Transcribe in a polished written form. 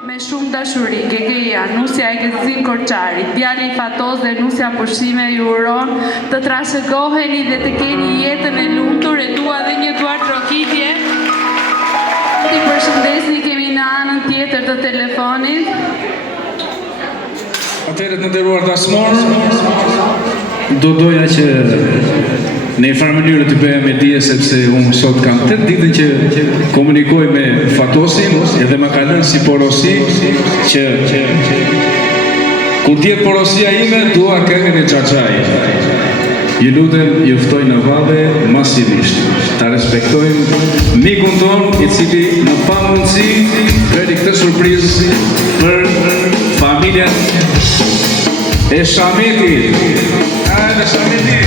Me shumë dashuri, Gegeja, nusja e Gëzin Korçarit, djali i Fatos dhe nusja Pushime ju uron të trashëgoheni dhe të keni jetën e lumtur, e dua dhe një duar trokitje. Ti përshëndesni, kemi në anën tjetër të telefonit. Atëherë të nderuar dasmor, do doja që në një farë mënyrë të bëhem me dije sepse unë sot kam 8 ditë që komunikoj me Fatosin edhe më ka lënë si porosi që kur tjetë porosia ime dua këngën e Xhaxhait. Ju lutem, ju ftoj në valle masivisht. Ta respektojmë mikun ton i cili në pamundësi bëri këtë surprizë për familjen e Shametit. Hajde Shameti.